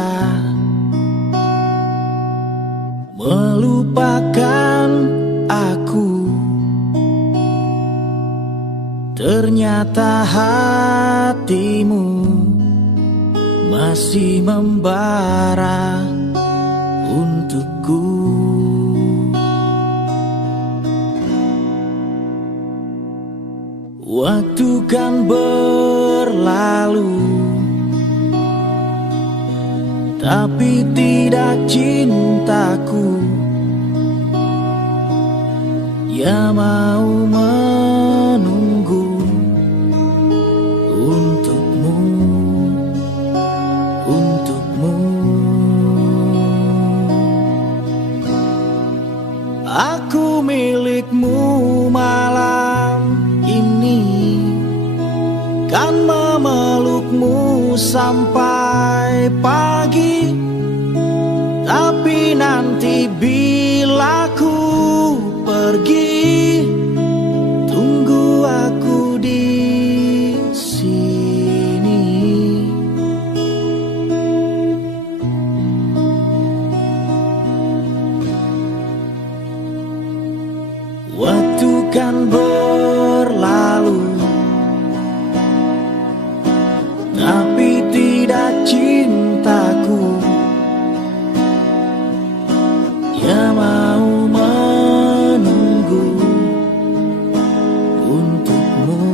bisa melupakan aku. Ternyata hatimu masih membara untukku. Waktu kan berlalu, tapi tidak cintaku yang mau menunggu untukmu, untukmu. Aku milikmu malam ini, kan memelukmu sampai pagi. Tapi nanti bila ku pergi, tunggu aku di sini. Waktu kan berlalu, tapi tidak cintaku yang mau menunggu untukmu,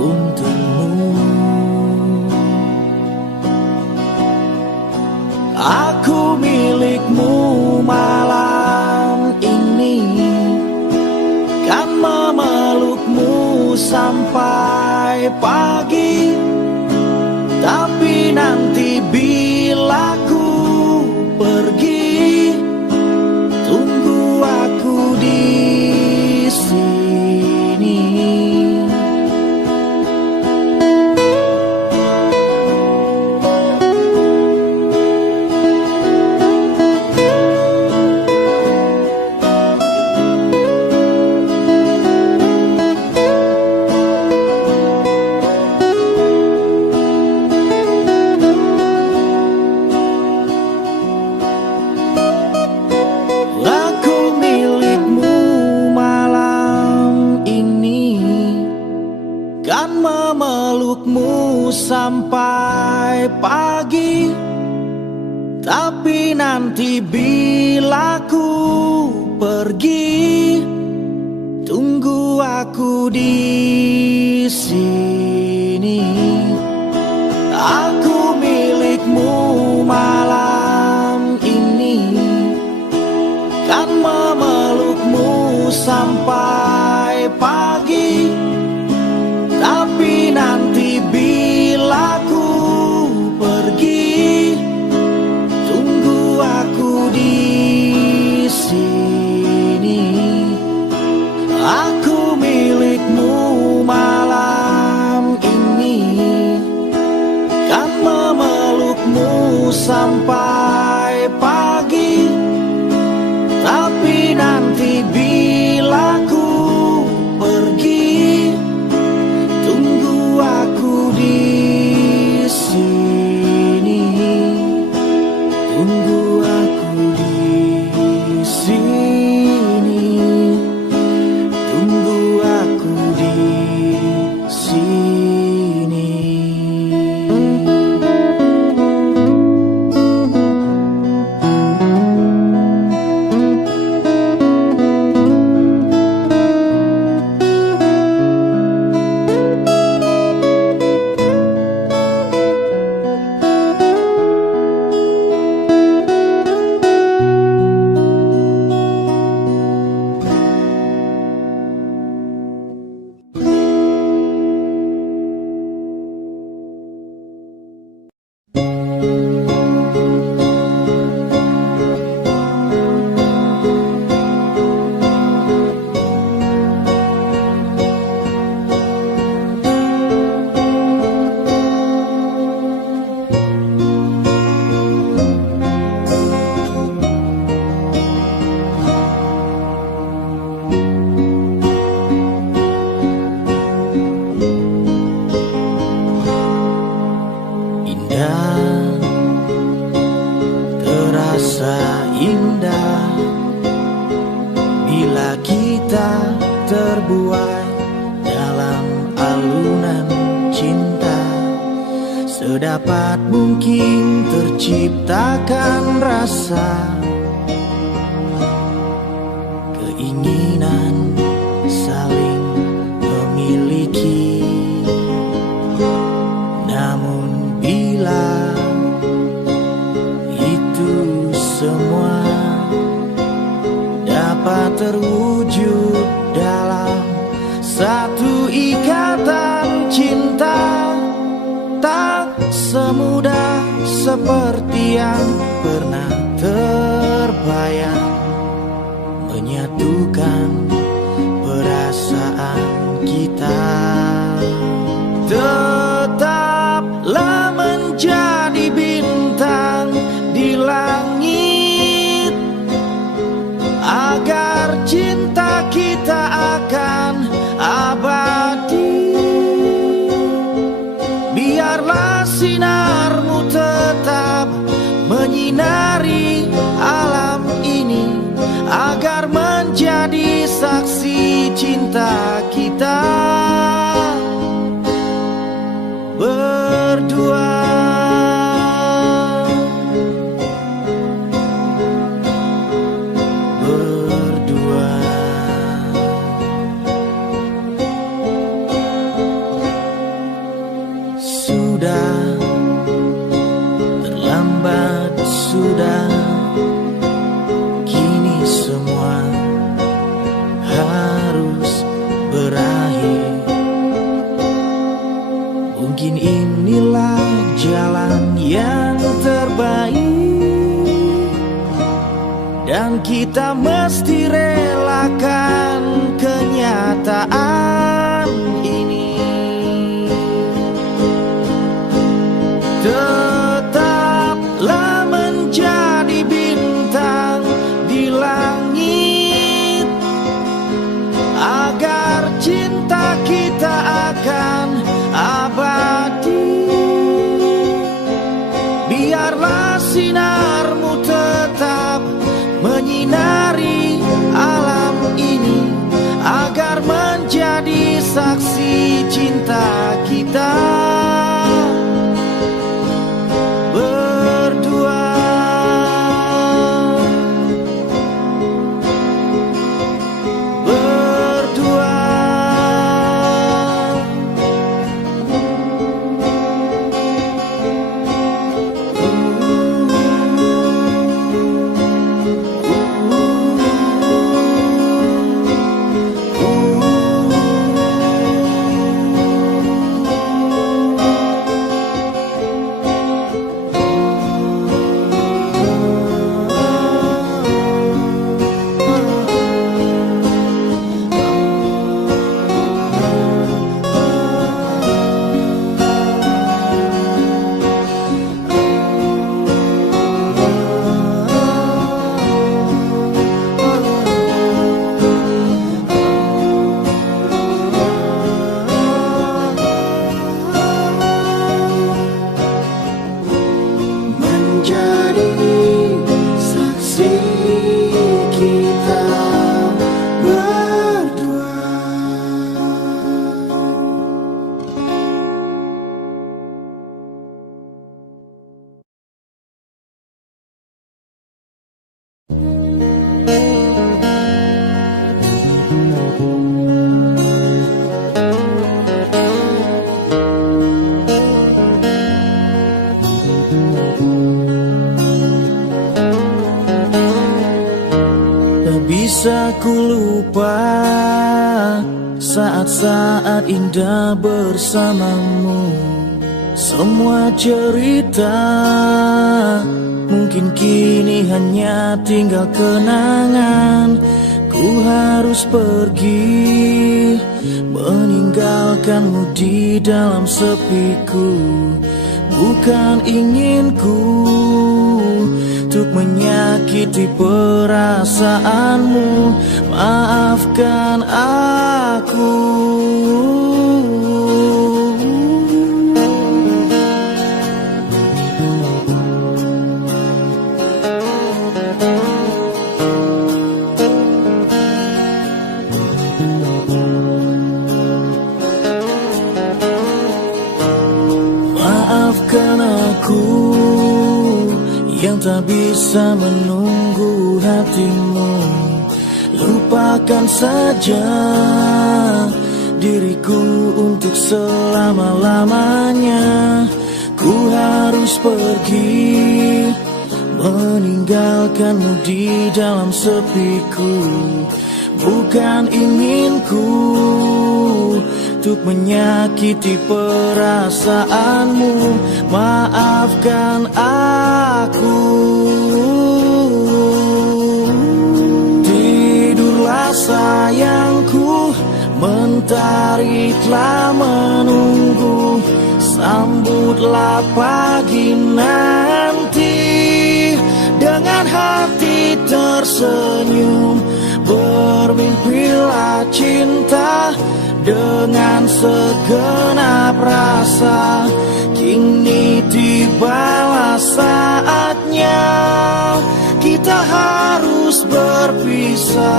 untukmu. Aku milikmu malam ini, kan memelukmu sampai pagi. Tapi nanti bila ku pergi, tunggu aku di sini. Memelukmu sampai pagi. Tapi nanti bila ku pergi, tunggu aku di sini. Aku milikmu malam ini, kan memelukmu sampai pagi. Tapi nanti bila ku pergi, tunggu aku di sini. Aku milikmu malam ini, kan memelukmu sampai pagi. Tapi nanti bila ku pergi, tunggu aku di sini. Tunggu aku di sini. Tunggu aku di sini. Indah terasa indah bila kita terbuai dalam alunan cinta. Sedapat mungkin terciptakan rasa keinginan saling memiliki. Namun bila itu semua dapat terwujud dalam satu ikatan cinta, tak semudah seperti yang pernah terbayang menyatukan perasaan kita. Tetaplah menjadi bintang di langit, agar cinta kita akan abadi. Biarlah sinarmu tetap menyinari alam ini, agar menjadi saksi cinta kita berdua. Sudah terlambat, sudah, kini semua harus berakhir. Mungkin inilah jalan yang terbaik, dan kita mesti relakan kenyataan ini. Tetaplah menjadi bintang di langit, agar cinta kita akan abadi. Biarlah sinarmu tetap menyinari alam ini, agar menjadi saksi cinta kita berdua. Berdua. Bisa ku lupa saat-saat indah bersamamu. Semua cerita mungkin kini hanya tinggal kenangan. Ku harus pergi meninggalkanmu di dalam sepiku. Bukan inginku untuk menyakiti perasaanmu. Maafkan aku. yang tak bisa menunggu hatimu. Lupakan saja diriku untuk selama-lamanya. Ku harus pergi, meninggalkanmu di dalam sepiku. Bukan inginku untuk menyakiti perasaanmu. Maafkan aku. Tidurlah sayangku, mentari telah menunggu. Sambutlah pagi nanti dengan hati tersenyum. Bermimpilah cinta dengan segenap rasa. Kini tibalah saatnya kita harus berpisah.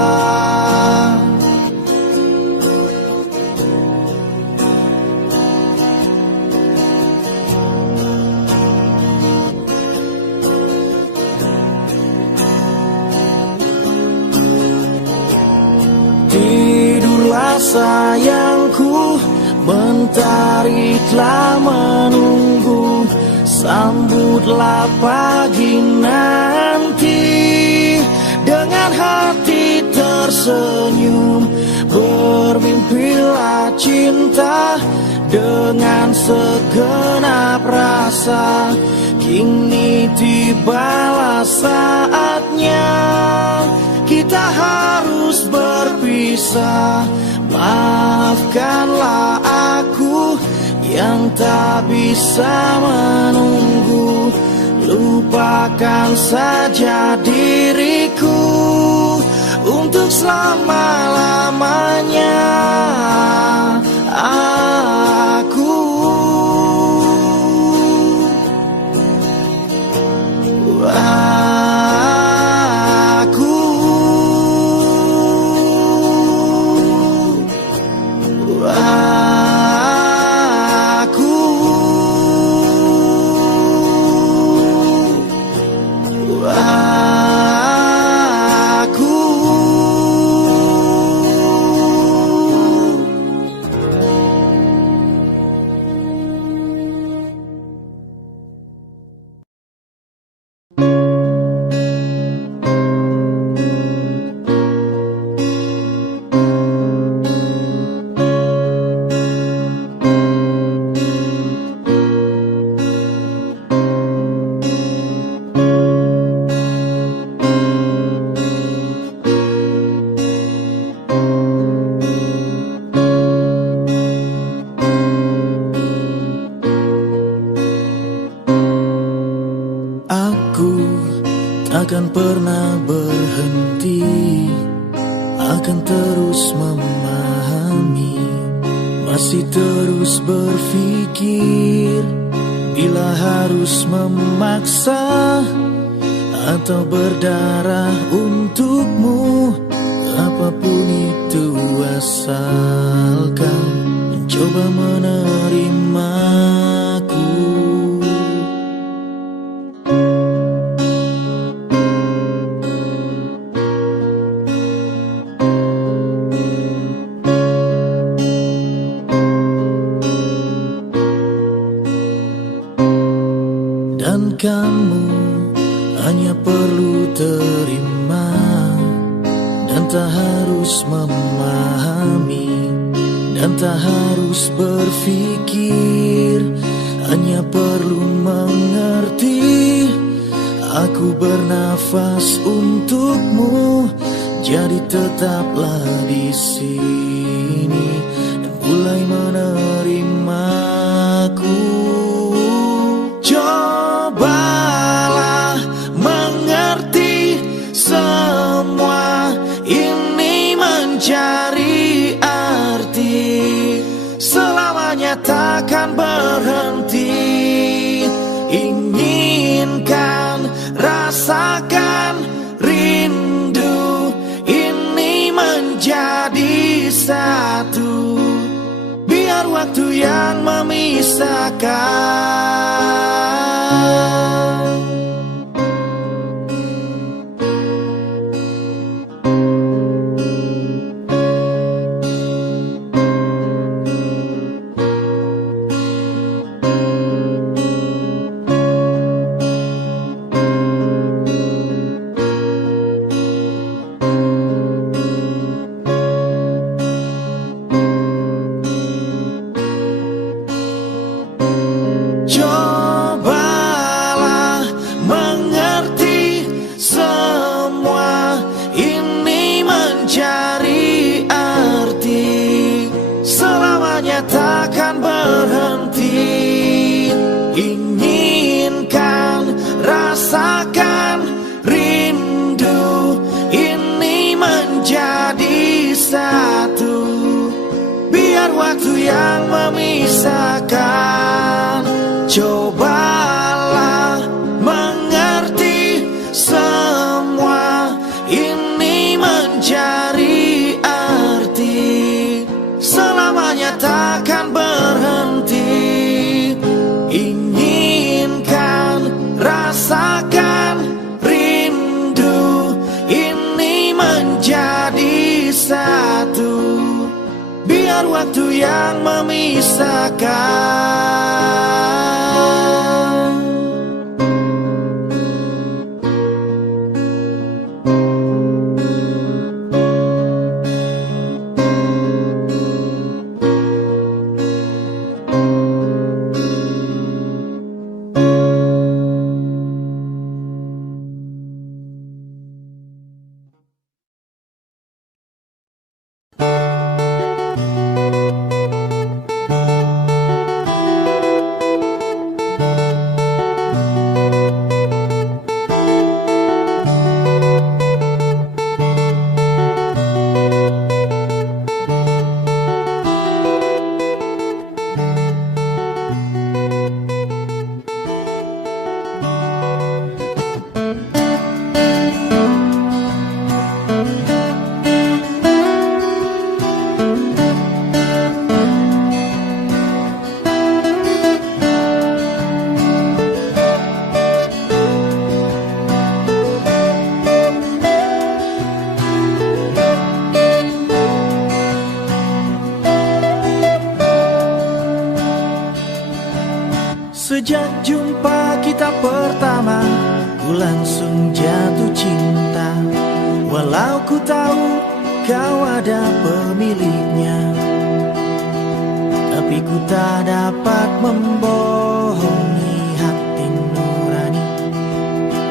Tidurlah sayangku, mentari telah menunggu. Sambutlah pagi nanti dengan hati tersenyum. Bermimpilah cinta dengan segenap rasa. Kini tibalah saatnya kita harus berpisah. Maafkanlah aku yang tak bisa menunggu. Lupakan saja diriku untuk selama-lamanya. Takkan pernah berhenti, akan terus memahami, masih terus berpikir. Bila harus memaksa atau berdarah untukmu, apapun itu asalkan mencoba menerimaku. Dan kamu hanya perlu terima dan tak harus memahami dan tak harus berpikir, hanya perlu mengerti. Aku bernafas untukmu, jadi tetaplah di sini dan mulai menerimaku. Cobalah mengerti, semua ini mencari arti, selamanya takkan berhenti. Inginkan, rasakan, rindu ini menjadi satu. Biar waktu yang memisahkan. yang memisahkan. Cobalah mengerti, semua ini mencari arti, selamanya takkan berhenti. Inginkan, rasakan, rindu ini menjadi satu, biar waktu yang memisahkan. Sejak jumpa kita pertama, ku langsung jatuh cinta. Walau ku tahu kau ada pemiliknya, tapi ku tak dapat membohongi hati nurani.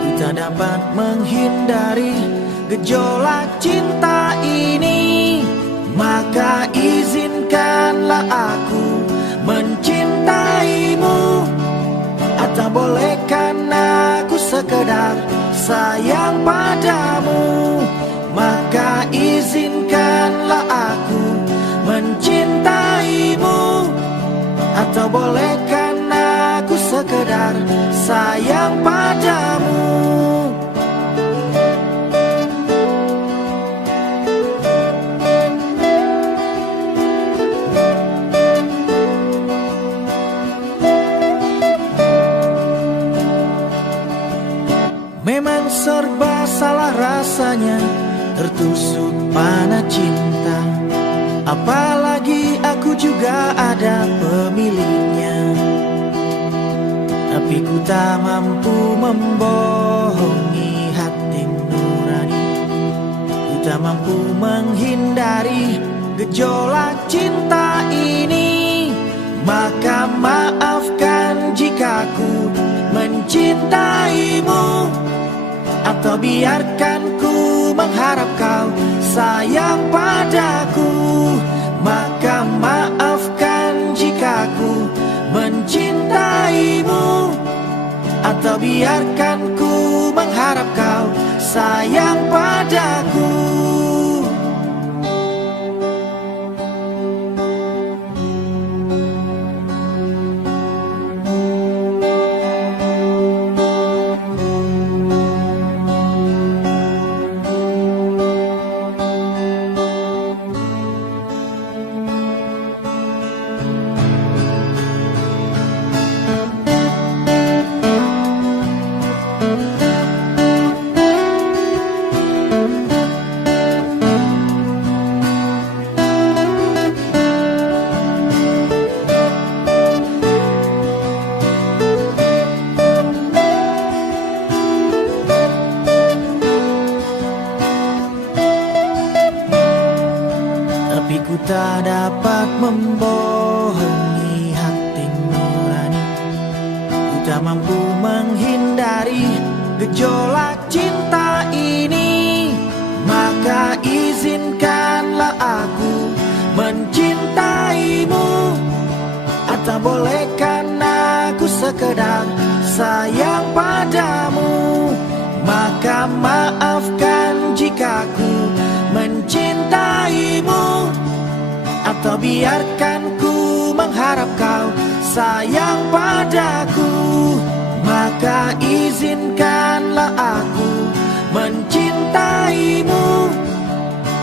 Ku tak dapat menghindari gejolak cinta ini. Maka izinkanlah aku mencintaimu. Atau bolehkan aku sekedar sayang padamu. Maka izinkanlah aku mencintaimu. Atau bolehkan aku sekedar sayang padamu. Memang serba salah rasanya tertusuk panah cinta. Apalagi aku juga ada pemiliknya, tapi ku tak mampu membohongi hati nurani. Ku tak mampu menghindari gejolak cinta ini. Maka maafkan jika ku mencintaimu, atau biarkan ku mengharap kau sayang padaku. Maka maafkan jika ku mencintaimu, atau biarkan ku mengharap kau sayang padaku. Tak dapat membohongi hati nurani. Ku tak mampu menghindari gejolak cinta ini. Maka izinkanlah aku mencintaimu, atau bolehkan aku sekedar sayang padamu. Maka maafkan jika ku mencintaimu, atau biarkan ku sayang padaku, maka izinkanlah aku mencintaimu.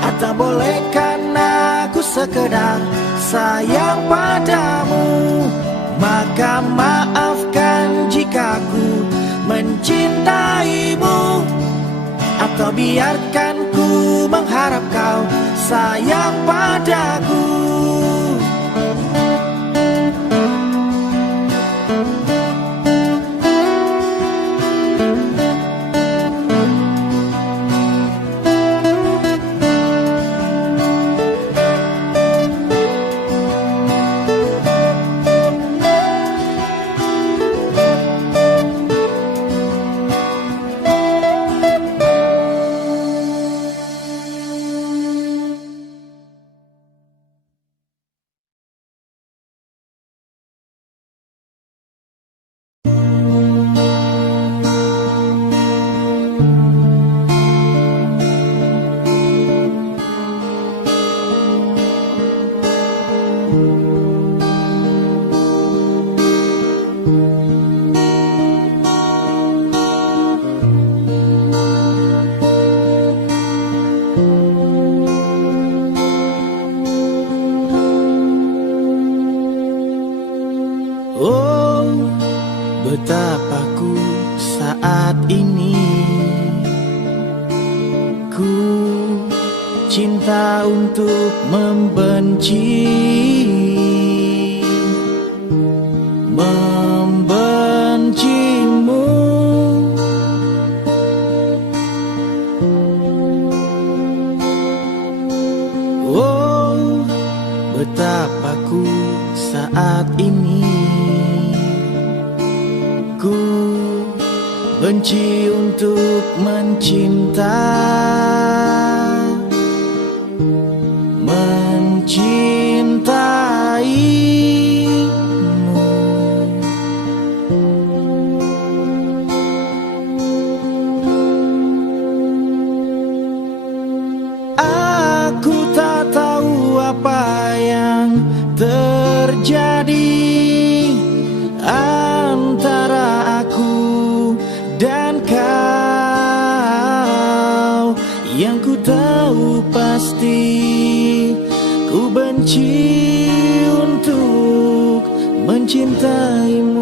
Atau bolehkan aku sekedar sayang padamu, maka maafkan jika ku mencintaimu. Atau biarkan ku mengharap kau sayang padaku. Oh, betapa ku saat ini ku cinta untuk membenci, membencimu. Oh, betapa ku saat ini ku benci untuk mencinta, mencintaimu. Aku tak tahu apa yang terjadi antara aku dan kau. Yang ku tahu pasti ku benci untuk mencintaimu.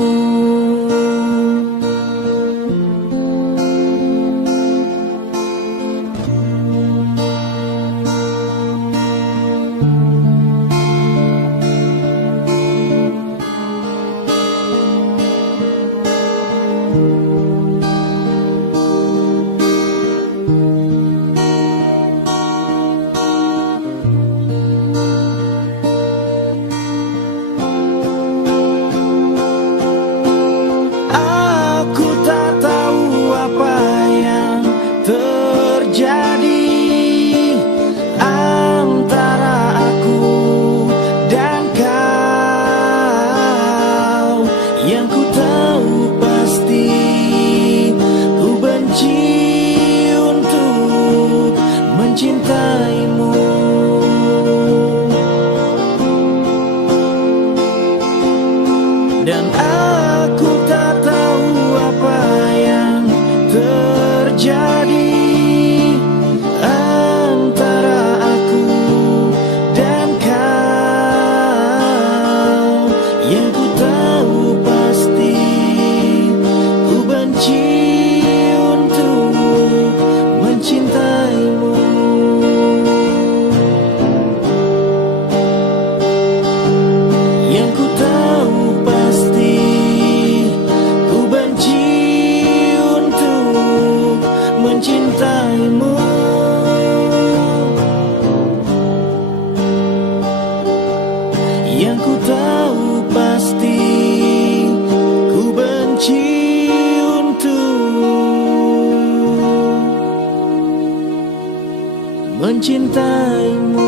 Dan aku tak tahu apa yang terjadi antara aku dan kau. Yang ku tahu pasti ku benci untuk mencintaimu. Yang ku tahu pasti ku benci untuk mencintaimu. Yang ku tahu pasti ku benci untuk mencintaimu.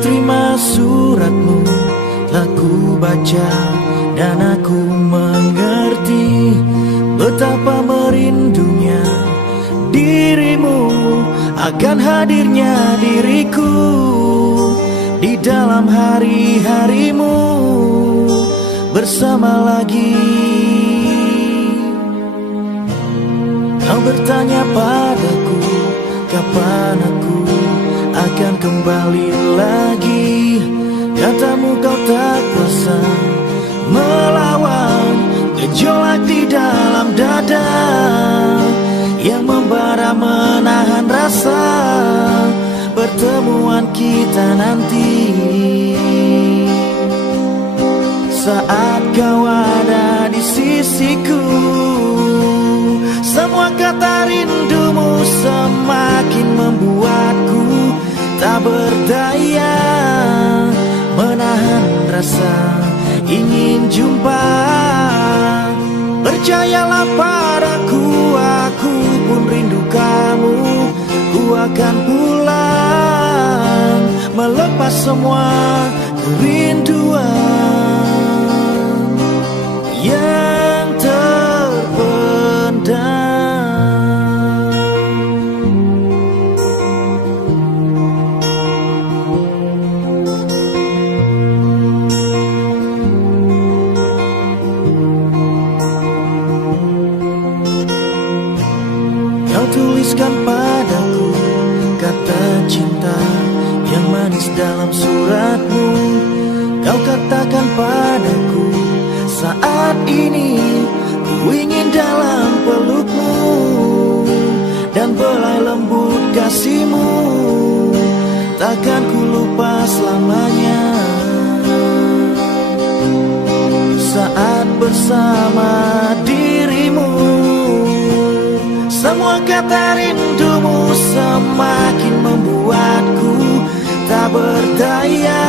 terima suratmu, telah ku baca dan aku mengerti betapa merindunya dirimu akan hadirnya diriku di dalam hari-harimu bersama lagi. Kau bertanya padaku, kapan aku akan kembali lagi. Katamu kau tak kuasa melawan gejolak di dalam dada yang membara menahan rasa pertemuan kita nanti. Saat kau ada di sisiku, semua kata rindumu semakin membuatku tak berdaya menahan rasa ingin jumpa. Percayalah padaku, aku pun rindu kamu. Ku akan pulang melepas semua kerinduan yang terpendam. Kau tuliskan padaku kata cinta yang manis dalam suratmu. Kau katakan padaku, saat ini ku ingin dalam pelukmu dan belai lembut kasihmu takkan ku lupa selamanya. Saat bersama dirimu, semua kata rindumu semakin membuatku tak berdaya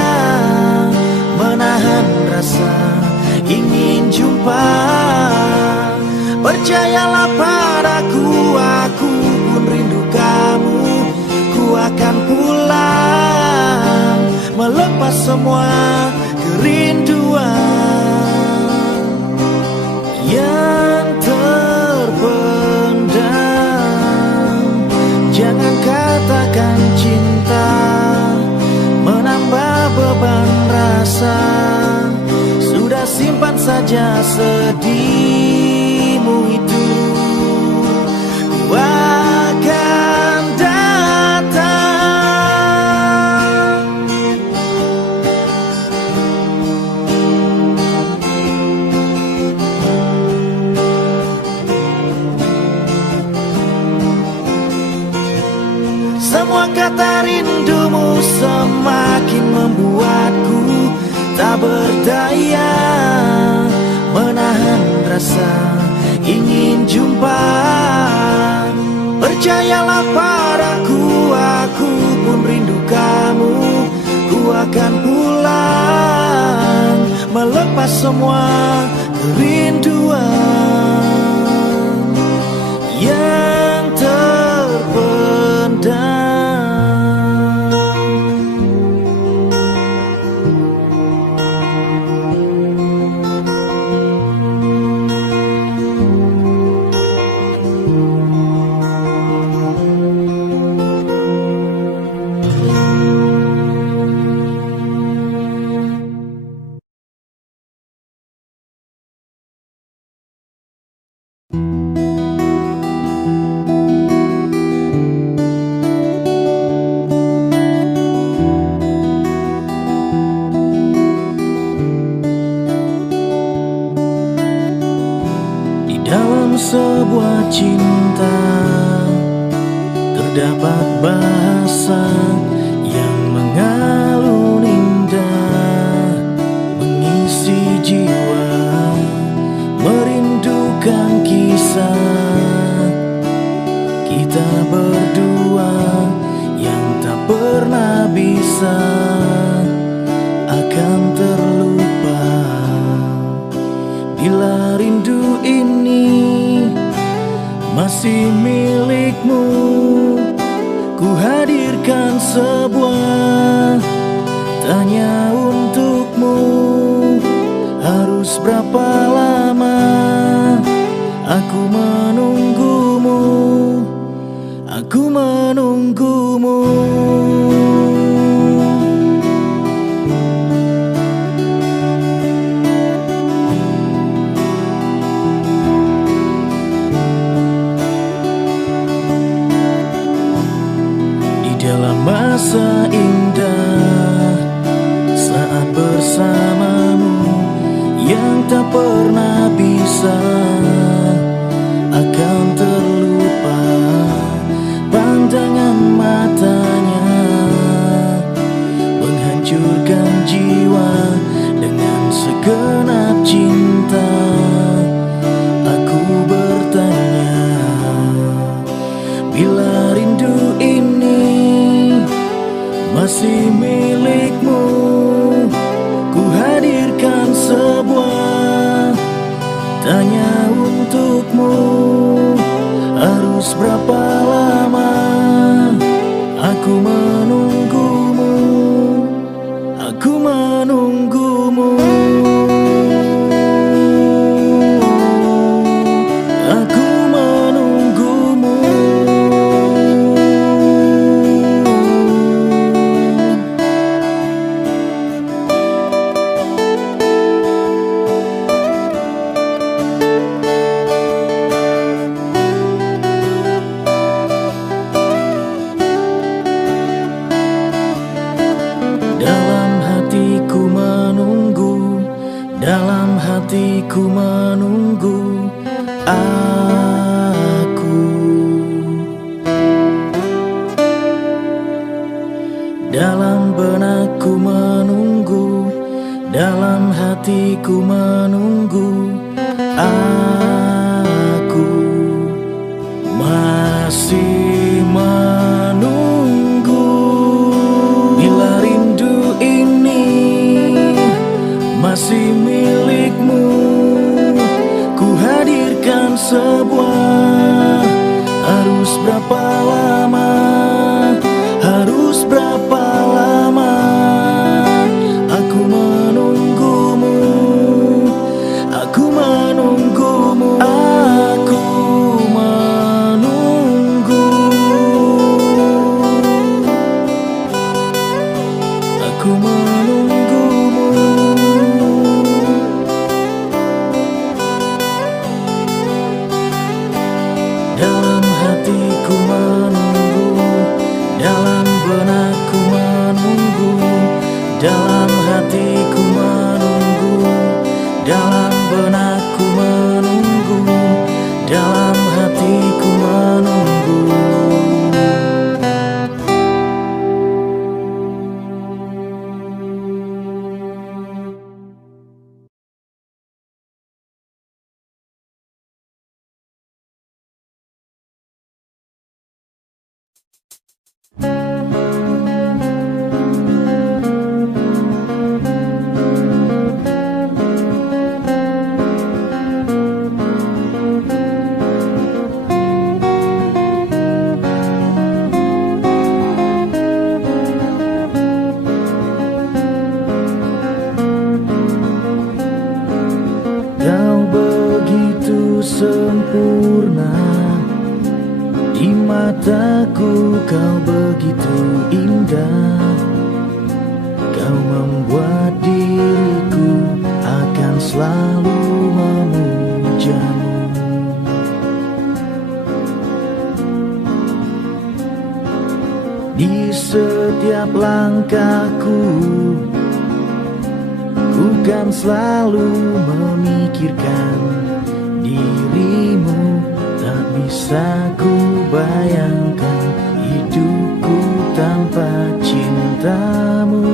menahan rasa ingin jumpa. Percayalah padaku, aku pun rindu kamu. Ku akan pulang melepas semua kerinduan yang terpendam. Jangan katakan cinta menambah beban rasa. Sudah simpan saja sedihmu itu. Ku akan datang. Semua kata rindumu semakin membuatku tak berdaya menahan rasa ingin jumpa. Percayalah padaku, aku pun rindu kamu. Ku akan pulang melepas semua kerinduan yang terpendam. Dalam sebuah cinta terdapat bahasa yang mengalun indah, mengisi jiwa, merindukan kisah kita berdua yang tak pernah bisa akan terlupa. Bila rindu ini masih milikmu, ku hadirkan sebuah Tanya untukmu, harus berapa lama aku menunggumu, aku menunggumu. Di dalam masa indah saat bersamamu yang tak pernah bisa akan terlupa, pandangan matanya menghancurkan jiwa dengan segenap cinta. Aku bertanya, bila rindu ini masih milikmu, ku hadirkan sebuah tanya untukmu, harus berapa lama aku menunggumu, aku menunggumu, aku menunggumu. Dalam hatiku menunggu aku. Dalam benakku menunggu, dalam hatiku menunggu aku. Masih menunggu, bila rindu ini masih milikmu, ku hadirkan sebuah, harus berapa lama, harus berapa lama aku menunggumu, aku menunggumu, aku menunggu, aku menunggumu. Dalam hatiku menunggu, dalam benakku menunggu, dalam hatiku menunggu, dalam benakku menunggu, dalam hatiku menunggu. Kau begitu sempurna, di mataku kau begitu indah. Kau membuat diriku akan selalu memujamu. Di setiap langkahku, ku kan selalu memikirkan dirimu. Tak bisa ku bayangkan hidupku tanpa cintamu.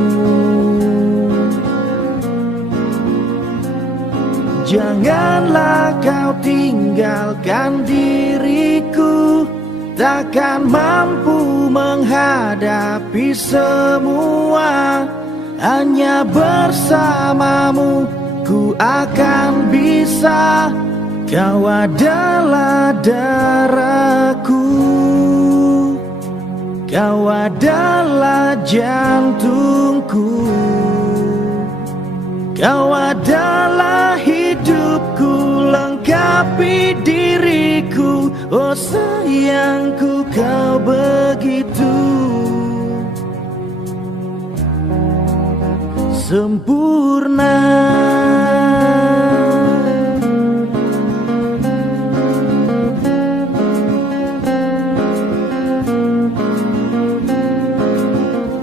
Janganlah kau tinggalkan diriku, takkan mampu menghadapi semua. Hanya bersamamu ku akan bisa. Kau adalah darahku. Kau adalah jantungku, kau adalah hidupku, lengkapi diriku. Oh sayangku, kau begitu sempurna.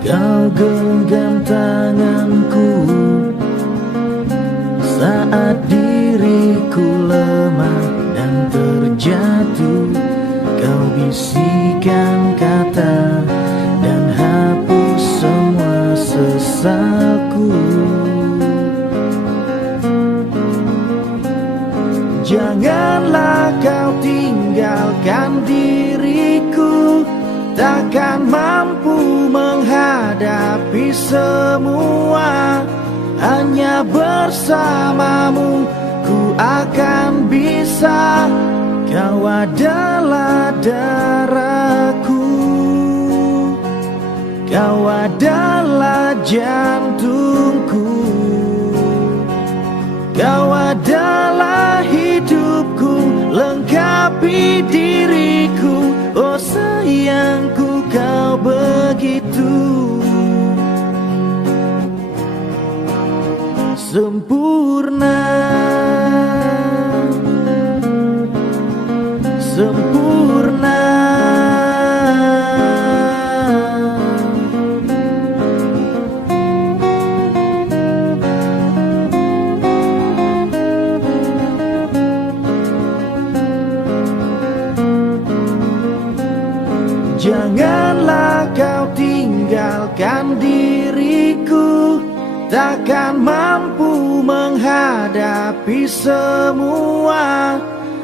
Kau genggam tanganku saat diriku lemah dan terjatuh. Kau bisikan kata dan hapus semua sesalku. Janganlah kau tinggalkan diriku, takkan mampu menghadapi semua. Hanya bersamamu ku akan bisa. Kau adalah darahku, kau adalah jantungku, kau adalah hidupku, lengkapi diriku. Oh sayangku, kau begitu sempurna, sempurna. Janganlah kau tinggalkan diriku, takkan mampu menghadapi semua.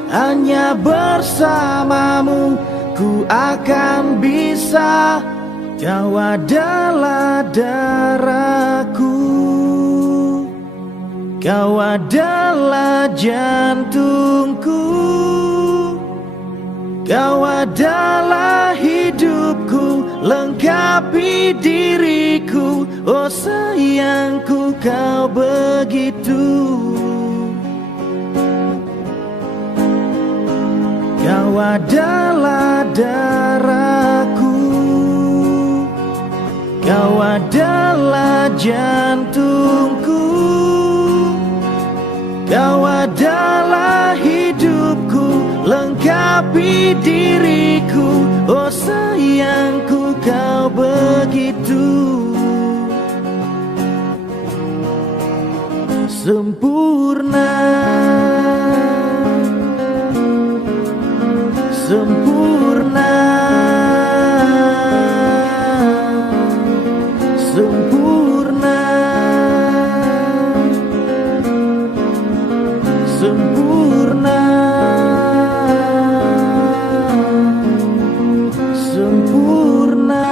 Hanya bersamamu ku akan bisa. Kau adalah darahku, kau adalah jantungku, kau adalah hidupku, lengkapi diriku. Oh sayangku, kau begitu. Kau adalah darahku, kau adalah jantungku, kau adalah hidupku, lengkapi diriku. Oh sayangku, kau begitu sempurna, sempurna, sempurna, sempurna, sempurna.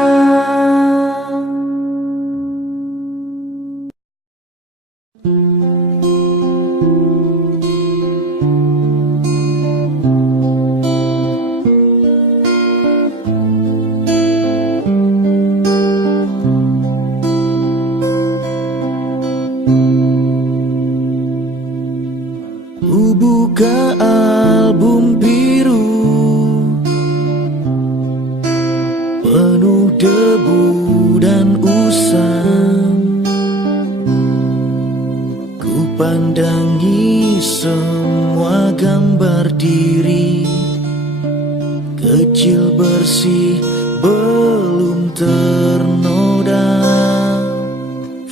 Buka album biru penuh debu dan usang. Ku pandangi semua gambar diri kecil bersih belum ternoda.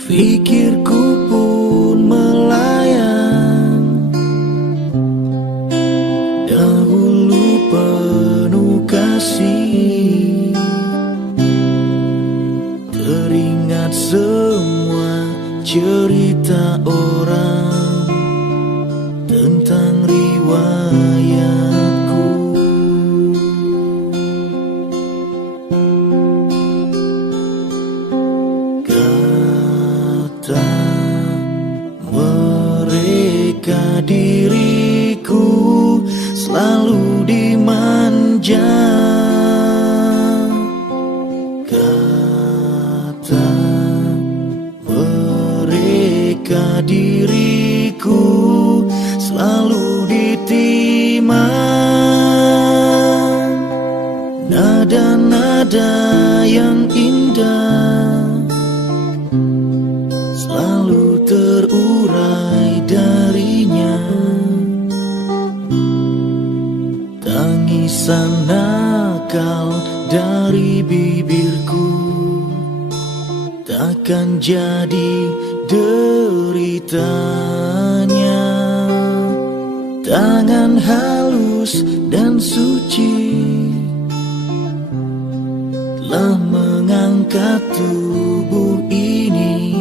Pikirku pun melayang, dahulu penuh kasih. Teringat semua cerita orang tentang riwayatku. Kata mereka diriku selalu dimanja, diriku selalu ditimang nada-nada yang indah selalu terurai darinya. Tangisan nakal dari bibirku takkan jadi deritanya. Tangan halus dan suci telah mengangkat tubuh ini.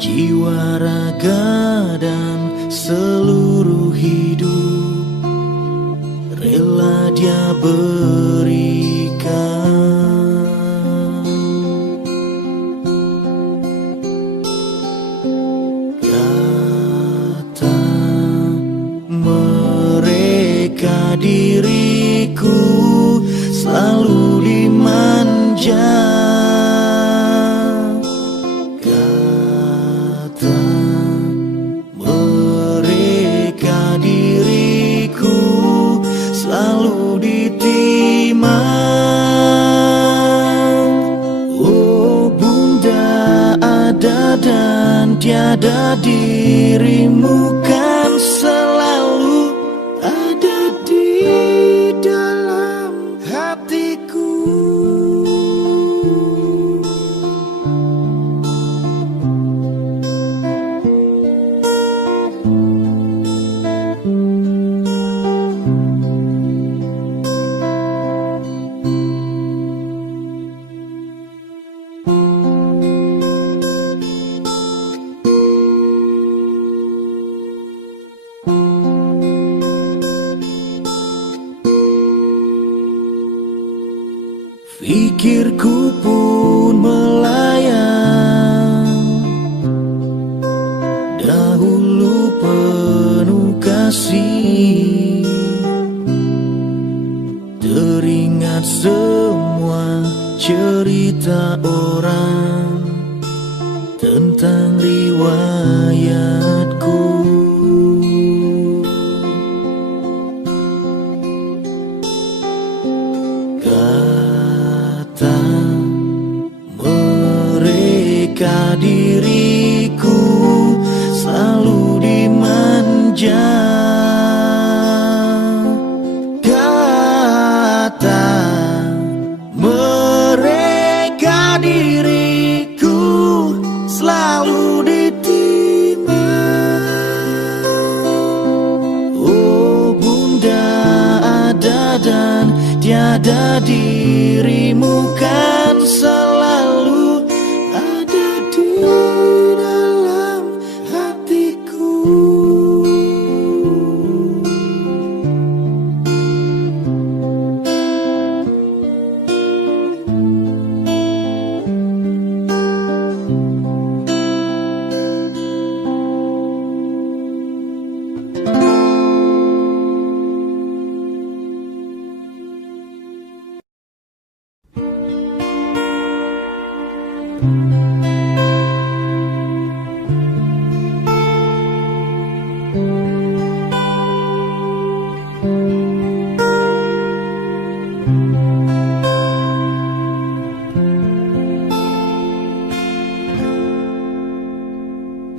Jiwa, raga, dan seluruh hidup rela dia berikan. Kata mereka diriku selalu dimanja. Kata mereka diriku selalu ditimang. Oh bunda, ada dan tiada dirimu kan selalu ada di dalam hatiku. Pikirku pun melayang, dahulu penuh kasih. Teringat semua cerita orang tentang riwayatku. Mereka diriku selalu dimanja. Kata mereka diriku selalu ditimang. Oh bunda, ada dan tiada dirimu kan selalu ada di dalam hatiku.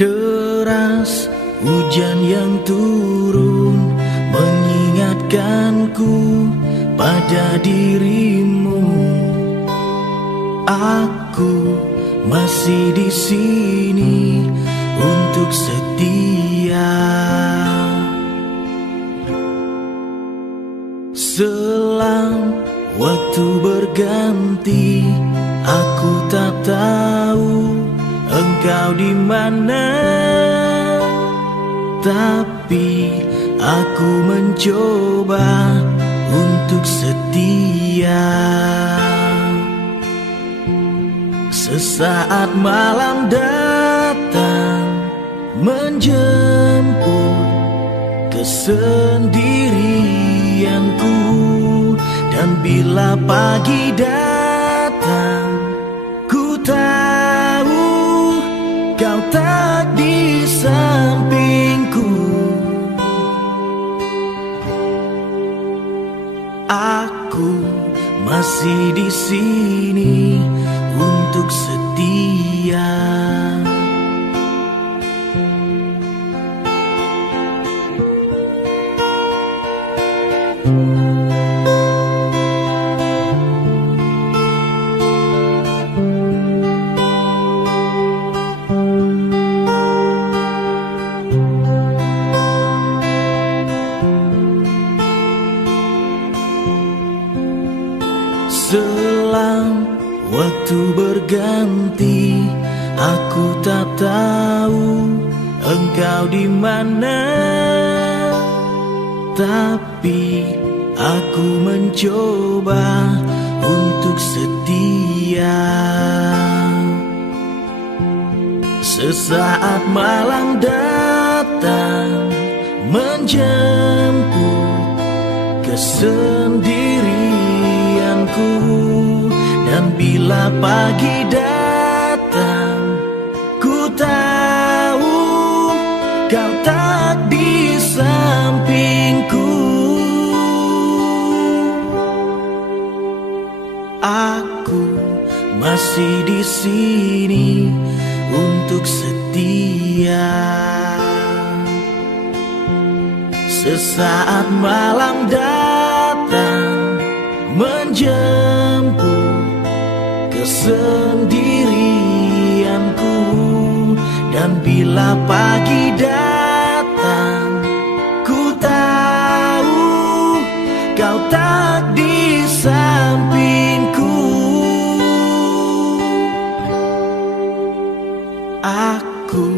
Deras hujan yang turun mengingatkanku pada dirimu. Aku masih di sini untuk setia. Selang waktu berganti, aku tak tahu engkau di mana, tapi aku mencoba untuk setia. Sesaat malam datang menjemput kesendirianku, dan bila pagi datang ku tahu Waktu berganti, aku tak tahu engkau di mana. Tapi aku mencoba untuk setia. Sesaat malam datang menjemput kesendirianku, dan bila pagi datang, ku tahu kau tak di sampingku. Aku masih di sini untuk setia. Sesaat malam datang menjemput kesendirianku, dan bila pagi datang, ku tahu kau tak di sampingku. Aku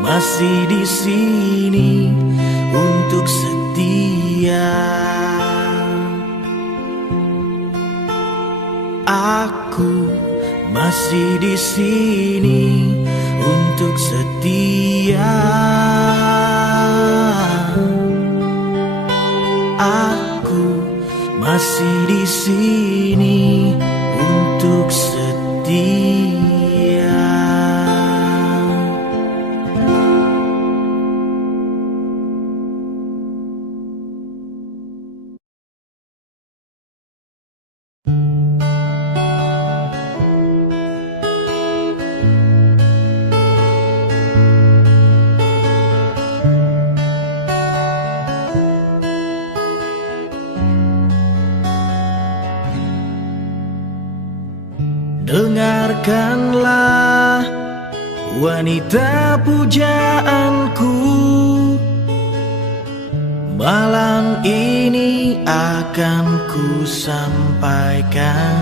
masih di sini untuk setia. Aku masih di sini untuk setia. Aku masih di sini untuk setia. Dengarkanlah wanita pujaanku, malam ini akan ku sampaikan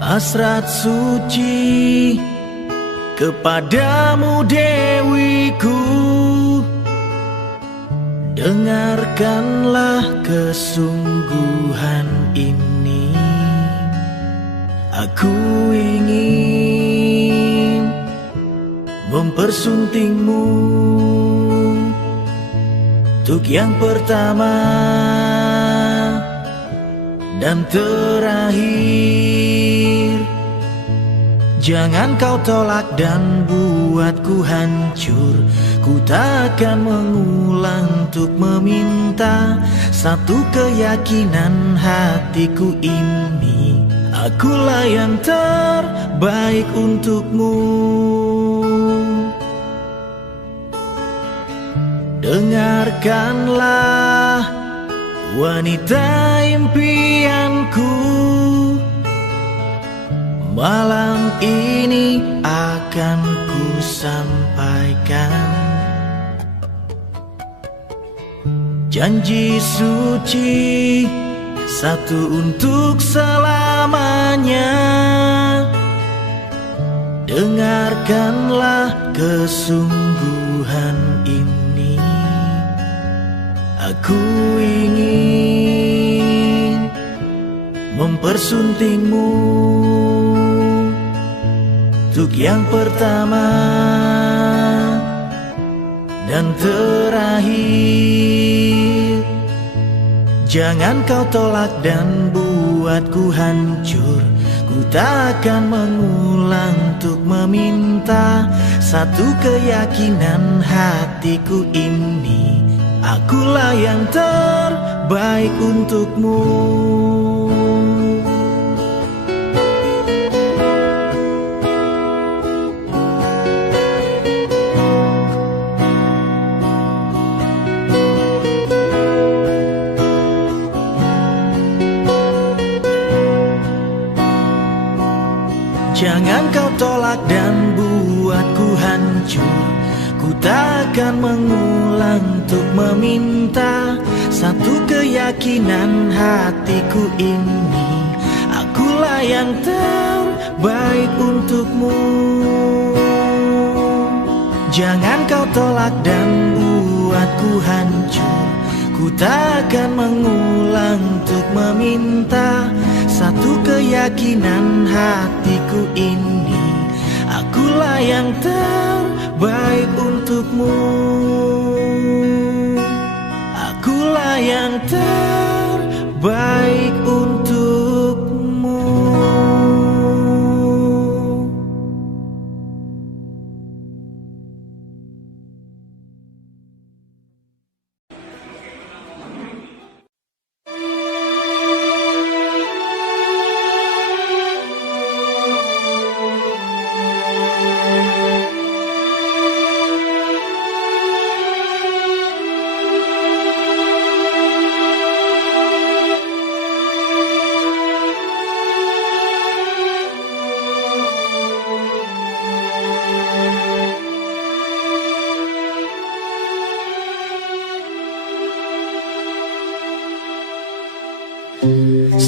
hasrat suci kepadamu dewiku. Dengarkanlah kesungguhan ini. Aku ingin mempersuntingmu untuk yang pertama dan terakhir. Jangan kau tolak dan buatku hancur. Ku takkan mengulang untuk meminta satu keyakinan hatiku ini. Akulah yang terbaik untukmu. Dengarkanlah wanita impianku, malam ini akan ku sampaikan janji suci satu untuk selamanya. Dengarkanlah kesungguhan ini. Aku ingin mempersuntingmu untuk yang pertama dan terakhir. Jangan kau tolak dan buatku hancur. Ku takkan mengulang untuk meminta satu keyakinan hatiku ini. Akulah yang terbaik untukmu. Jangan kau tolak dan buatku hancur. Ku takkan mengulang untuk meminta satu keyakinan hatiku ini. yang terbaik untukmu. Jangan kau tolak dan buatku hancur. Ku takkan mengulang untuk meminta satu keyakinan hatiku ini. Akulah yang terbaik untukmu. Akulah yang terbaik untukmu.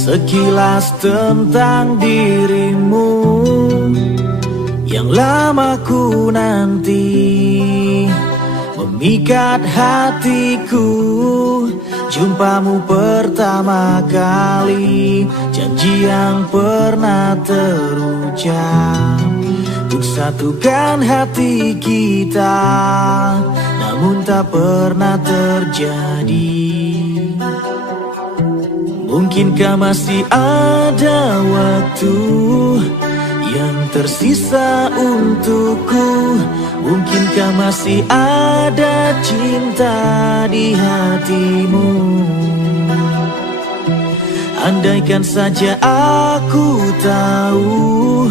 Sekilas tentang dirimu yang lama ku nanti, memikat hatiku. Jumpamu pertama kali, janji yang pernah terucap untuk satukan hati kita, namun tak pernah terjadi. Mungkinkah masih ada waktu yang tersisa untukku? Mungkinkah masih ada cinta di hatimu? Andaikan saja aku tahu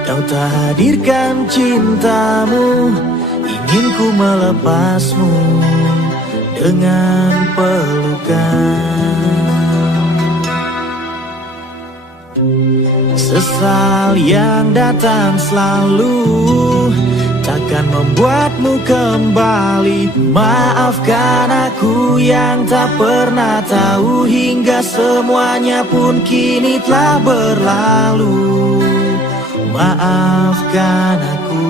kau tak hadirkan cintamu, ingin ku melepasmu dengan pelukan. Sesal yang datang selalu takkan membuatmu kembali. Maafkan aku yang tak pernah tahu, hingga semuanya pun kini telah berlalu. Maafkan aku.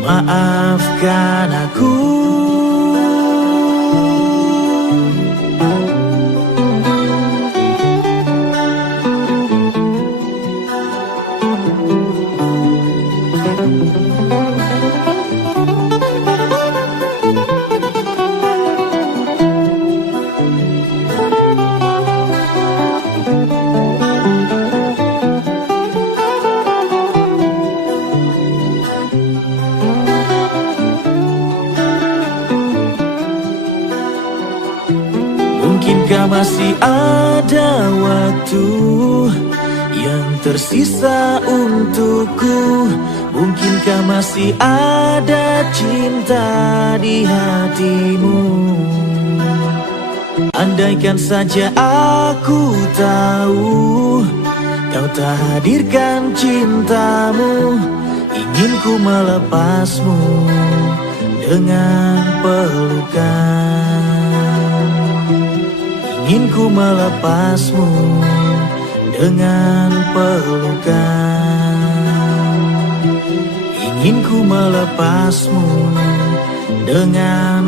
Maafkan aku. Mungkinkah masih ada waktu yang tersisa untukku? Mungkinkah masih ada cinta di hatimu? Andaikan saja aku tahu kau tak hadirkan cintamu, ingin ku melepasmu dengan pelukan. Ingin ku melepasmu dengan pelukan. Ingin ku melepasmu dengan